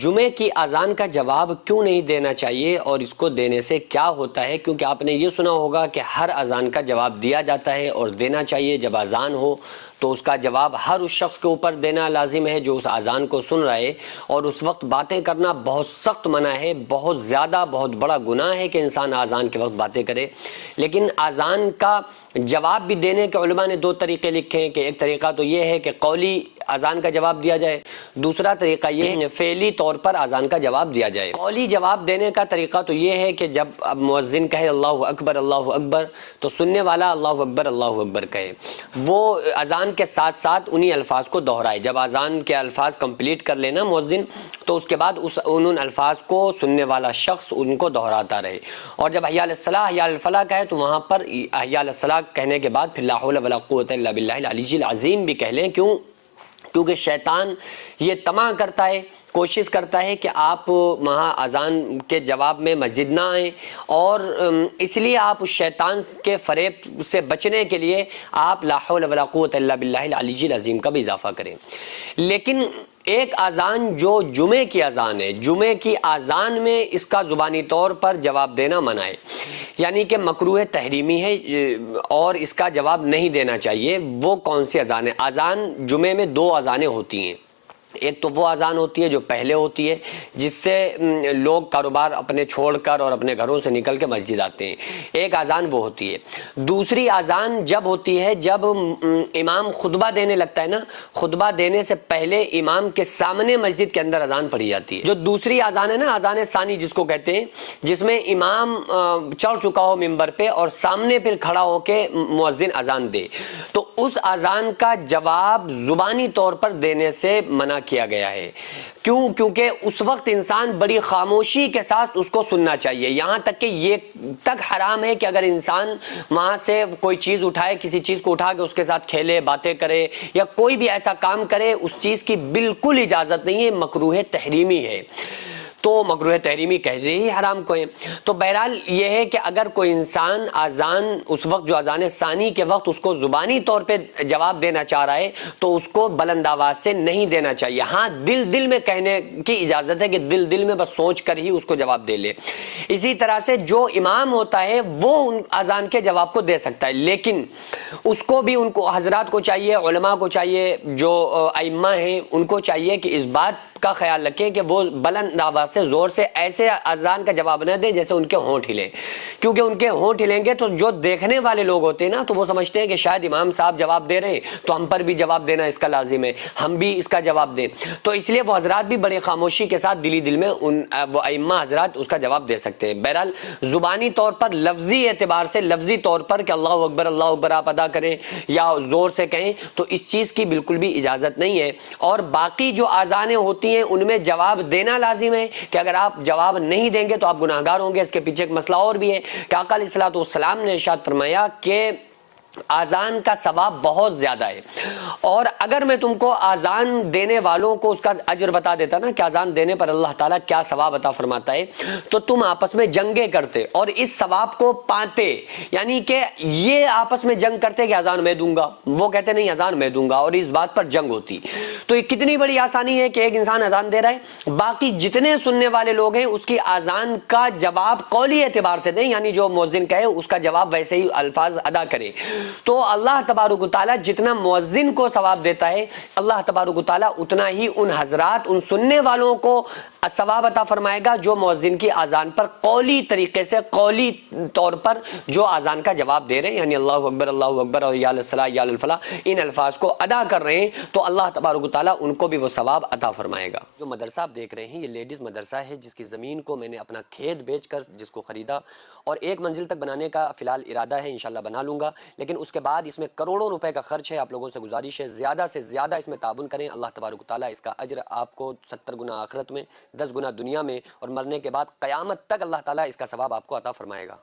جمعے کی اذان کا جواب کیوں نہیں دینا چاہیے اور اس کو دینے سے کیا ہوتا ہے؟ کیونکہ آپ نے یہ سنا ہوگا کہ ہر اذان کا جواب دیا جاتا ہے اور دینا چاہیے۔ جب اذان ہو تو اس کا جواب ہر اس شخص کے اوپر دینا لازم ہے جو اس اذان کو سن رہا ہے، اور اس وقت باتیں کرنا بہت سخت منع ہے، بہت زیادہ بہت بڑا گناہ ہے کہ انسان اذان کے وقت باتیں کرے۔ لیکن اذان کا جواب بھی دینے کے علماء نے دو طریقے لکھے ہیں کہ ایک طریقہ تو یہ ہے کہ قولی اذان کا جواب دیا جائے، دوسرا طریقہ یہ ہے کہ فعلی طور پر اذان کا جواب دیا جائے۔ قولی جواب دینے کا طریقہ تو یہ ہے کہ جب مؤذن کہے اللہ اکبر تو سننے والا اللہ اکبر کہے، وہ اذان کے ساتھ ساتھ انہی الفاظ کو دہرائے۔ جب اذان کے الفاظ کمپلیٹ کر لینا مؤذن تو اس کے بعد ان الفاظ کو سننے والا شخص ان کو دہراتا رہے، اور جب حی علی الصلاۃ حی علی الفلاح کہے تو وہاں پر حی علی الصلاۃ کہنے کے بعد پھر لا حول ولا قوت الا باللہ العلی العظیم بھی کہہ لیں۔ کیونکہ شیطان یہ طمع کرتا ہے، کوشش کرتا ہے کہ آپ وہاں اذان کے جواب میں مسجد نہ آئیں، اور اس لیے آپ اس شیطان کے فریب سے بچنے کے لیے آپ لا حول ولا قوت الا باللہ العلی العظیم کا بھی اضافہ کریں۔ لیکن ایک اذان جو جمعے کی اذان ہے، جمعے کی اذان میں اس کا زبانی طور پر جواب دینا منع ہے، یعنی کہ مکروہ تحریمی ہے اور اس کا جواب نہیں دینا چاہیے۔ وہ کون سی اذان ہے؟ اذان جمعے میں دو اذانیں ہوتی ہیں۔ ایک تو وہ اذان ہوتی ہے جو پہلے ہوتی ہے، جس سے لوگ کاروبار اپنے چھوڑ کر اور اپنے گھروں سے نکل کے مسجد آتے ہیں، ایک اذان وہ ہوتی ہے۔ دوسری اذان جب ہوتی ہے جب امام خطبہ دینے لگتا ہے نا، خطبہ دینے سے پہلے امام کے سامنے مسجد کے اندر اذان پڑھی جاتی ہے۔ جو دوسری اذان ہے نا، اذان ثانی جس کو کہتے ہیں، جس میں امام چڑھ چکا ہو ممبر پہ اور سامنے پھر کھڑا ہو کے مؤذن اذان دے، تو اس اذان کا جواب زبانی طور پر دینے سے منع کیا گیا ہے۔ کیونکہ اس وقت انسان بڑی خاموشی کے ساتھ اس کو سننا چاہیے، یہاں تک کہ یہ تک حرام ہے کہ اگر انسان وہاں سے کوئی چیز اٹھائے، کسی چیز کو اٹھا کے اس کے ساتھ کھیلے، باتیں کرے یا کوئی بھی ایسا کام کرے، اس چیز کی بالکل اجازت نہیں ہے، مکروہ تحریمی ہے۔ تو مکروہ تحریمی کہتے ہی حرام کو ہے۔ تو بہرحال یہ ہے کہ اگر کوئی انسان اذان اس وقت جو اذان ثانی کے وقت اس کو زبانی طور پہ جواب دینا چاہ رہا ہے تو اس کو بلند آواز سے نہیں دینا چاہیے۔ ہاں دل میں کہنے کی اجازت ہے کہ دل میں بس سوچ کر ہی اس کو جواب دے لے۔ اسی طرح سے جو امام ہوتا ہے وہ ان اذان کے جواب کو دے سکتا ہے، لیکن اس کو بھی ان کو حضرات کو چاہیے، علماء کو چاہیے، جو ائمہ ہیں ان کو چاہیے کہ اس بات کا خیال رکھیں کہ وہ بلند آواز سے زور سے ایسے اذان کا جواب نہ دیں جیسے ان کے ہونٹ ہلیں، کیونکہ ان کے ہونٹ ہلیں گے تو جو دیکھنے والے لوگ ہوتے ہیں نا تو وہ سمجھتے ہیں کہ شاید امام صاحب جواب دے رہے ہیں تو ہم پر بھی جواب دینا اس کا لازم ہے، ہم بھی اس کا جواب دیں۔ تو اس لیے وہ حضرات بھی بڑے خاموشی کے ساتھ دل میں وہ ائمہ حضرات اس کا جواب دے سکتے ہیں۔ بہرحال زبانی طور پر لفظی اعتبار سے، لفظی طور پر کہ اللہ اکبر آپ ادا کریں یا زور سے کہیں تو اس چیز کی بالکل بھی اجازت نہیں ہے۔ اور باقی جو اذانیں ہوتی ہیں ان میں جواب دینا لازم ہے کہ اگر آپ جواب نہیں دیں گے تو آپ گناہگار ہوں گے۔ اس کے پیچھے ایک مسئلہ اور بھی ہے کہ آقا علیہ الصلوۃ والسلام نے ارشاد فرمایا کہ اذان کا ثواب بہت زیادہ ہے، اور اگر میں تم کو اذان دینے والوں کو اس کا اجر بتا دیتا نا کہ اذان دینے پر اللہ تعالیٰ کیا ثواب عطا فرماتا ہے، تو تم آپس میں جنگیں کرتے اور اس ثواب کو پاتے۔ یعنی کہ یہ آپس میں جنگ کرتے کہ اذان میں دوں گا، وہ کہتے نہیں اذان میں دوں گا، اور اس بات پر جنگ ہوتی۔ تو یہ کتنی بڑی آسانی ہے کہ ایک انسان اذان دے رہا ہے، باقی جتنے سننے والے لوگ ہیں اس کی اذان کا جواب قولی اعتبار سے دیں، یعنی جو مؤذن کہے اس کا جواب ویسے ہی الفاظ ادا کرے۔ تو اللہ تبارک و تعالیٰ جتنا مؤذن کو ثواب دیتا ہے، اللہ تبارک و تعالیٰ اتنا ہی ان حضرات، ان سننے والوں کو ثواب عطا فرمائے گا جو مؤذن کی اذان پر قولی طریقے سے، قولی طور پر جو اذان کا جواب دے رہے ہیں، یعنی اللہ اکبر اور یا علی الصلاۃ یا علی الفلاح ان الفاظ کو ادا کر رہے ہیں، تو اللہ تبارک و تعالیٰ ان کو بھی وہ ثواب عطا فرمائے گا۔ جو مدرسہ آپ دیکھ رہے ہیں یہ لیڈیز مدرسہ ہے، جس کی زمین کو میں نے اپنا کھیت بیچ کر جس کو خریدا، اور ایک منزل تک بنانے کا فی الحال ارادہ ہے، انشاءاللہ بنا لوں گا، لیکن اس کے بعد اس میں کروڑوں روپے کا خرچ ہے۔ آپ لوگوں سے گزارش ہے زیادہ سے زیادہ اس میں تعاون کریں، اللہ تبارک و تعالیٰ اس کا اجر آپ کو 70 گنا آخرت میں، 10 گنا دنیا میں، اور مرنے کے بعد قیامت تک اللہ تعالیٰ اس کا ثواب آپ کو عطا فرمائے گا۔